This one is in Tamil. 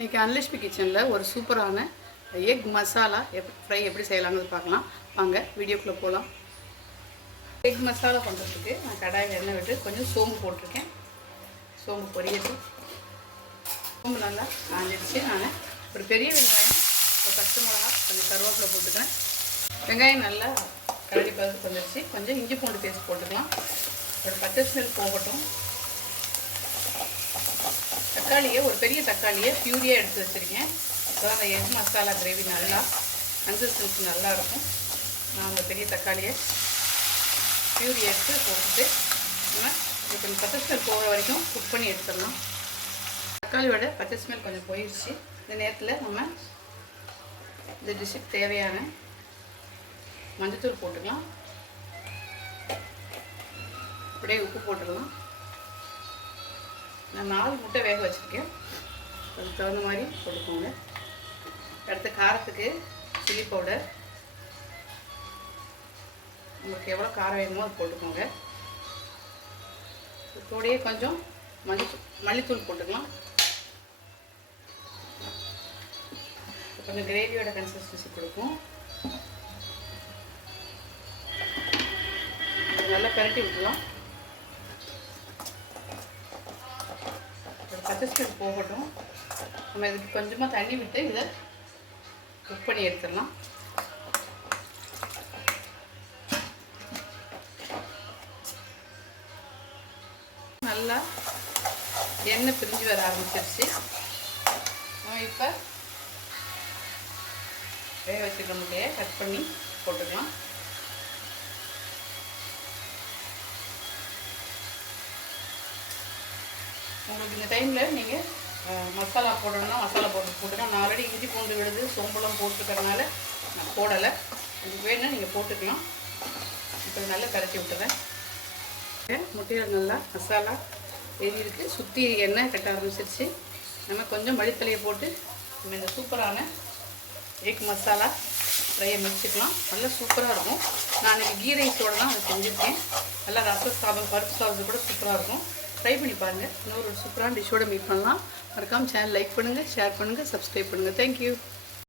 இன்றைக்கி அன்லட்சுமி கிச்சனில் ஒரு சூப்பரான எக் மசாலா எப் ஃப்ரை எப்படி செய்யலாங்கிறது பார்க்கலாம். வாங்க வீடியோக்குள்ளே போகலாம் எக் மசாலா பண்ணுறதுக்கு நான் கடாயில் எண்ணெய் விட்டு கொஞ்சம் சோம்பு போட்டிருக்கேன். சோம்பு பொரியது சோம்பு நல்லா ஆஞ்சிடுச்சு நான் ஒரு பெரிய வெங்காயம் ஒரு பச்சை மிளகா கொஞ்சம் கருவேப்பிலை போட்டுக்கிறேன். வெங்காயம் நல்லா கரடி பருப்பு வந்துடுச்சு கொஞ்சம் இஞ்சி பூண்டு பேஸ்ட் போட்டுக்கலாம். ஒரு பச்சை ஸ்மெல் போகட்டும். தக்காளியை ஒரு பெரிய தக்காளியை பியூரியாக எடுத்து வச்சுருக்கேன். அப்போ அந்த எக் மசாலா கிரேவி நல்லா கன்சிஸ்டன்சி நல்லா இருக்கும் நான் அந்த பெரிய தக்காளியை பியூரி எடுத்து போட்டுட்டு நம்ம இப்போ பச்சை ஸ்மெல் போகிற வரைக்கும் குக் பண்ணி எடுத்துடலாம். தக்காளியோட பச்சை ஸ்மெல் கொஞ்சம் போயிடுச்சு. இந்த நேரத்தில் நம்ம இந்த டிஷ்ஷுக்கு தேவையான மஞ்சத்தூள் போட்டுக்கலாம். அப்படியே உப்பு போட்டுடலாம் நான் நாலு முட்டை வேக வச்சுருக்கேன். அதுக்கு தகுந்த மாதிரி போட்டுக்கோங்க. அடுத்து காரத்துக்கு சில்லி பவுடர் உங்களுக்கு எவ்வளோ காரம் வேணுமோ அது போட்டுக்கோங்க. கூடயே கொஞ்சம் மல்லித்தூள் மல்லித்தூள் போட்டுக்கலாம். கொஞ்சம் கிரேவியோட கன்சிஸ்டன்சி கொடுக்கும். நல்லா கரட்டி விட்டுலாம் பச்சை போகட்டும். நம்ம இதுக்கு கொஞ்சமாக தண்ணி விட்டு இதை குக் பண்ணி எடுத்துடலாம். நல்லா எண்ணெய் பிரிஞ்சு வர ஆரம்பிச்சிருச்சு. நம்ம இப்போ வேக வச்சுக்கிற முட்டையை கட் பண்ணி போட்டுக்கலாம். உங்களுக்கு இந்த டைமில் நீங்கள் மசாலா போடணும்னா மசாலா போட்டு போட்டுக்கலாம் நான் ஆல்ரெடி இஞ்சி பூண்டு விழுது சோம்பெல்லாம் போட்டுக்கிறதுனால நான் போடலை. உங்களுக்கு வேணும்னா நீங்கள் போட்டுக்கலாம். இப்போ நல்லா கரைச்சி விட்டுறேன். முட்டையில் நல்லா மசாலா எரியிருக்கு சுற்றி எண்ணெய் கட்ட ஆரம்பிச்சிருச்சு. நம்ம கொஞ்சம் மளித்தலையை போட்டு நம்ம இந்த சூப்பரான எக் மசாலா ஃப்ரையை மிச்சிக்கலாம் நல்லா சூப்பராக இருக்கும். நான் அன்றைக்கி கீ ரைஸோடு தான் அதை செஞ்சுருக்கேன். நல்லா ரச சாதம் பருப்பு சாதம் கூட சூப்பராக இருக்கும். ட்ரை பண்ணி பாருங்கள் இன்னொரு சூப்பரான டிஷ்ஷோட மீட் பண்ணலாம். மறக்காமல் சேனல் லைக் பண்ணுங்கள் ஷேர் பண்ணுங்கள் சப்ஸ்கிரைப் பண்ணுங்கள் தேங்க்யூ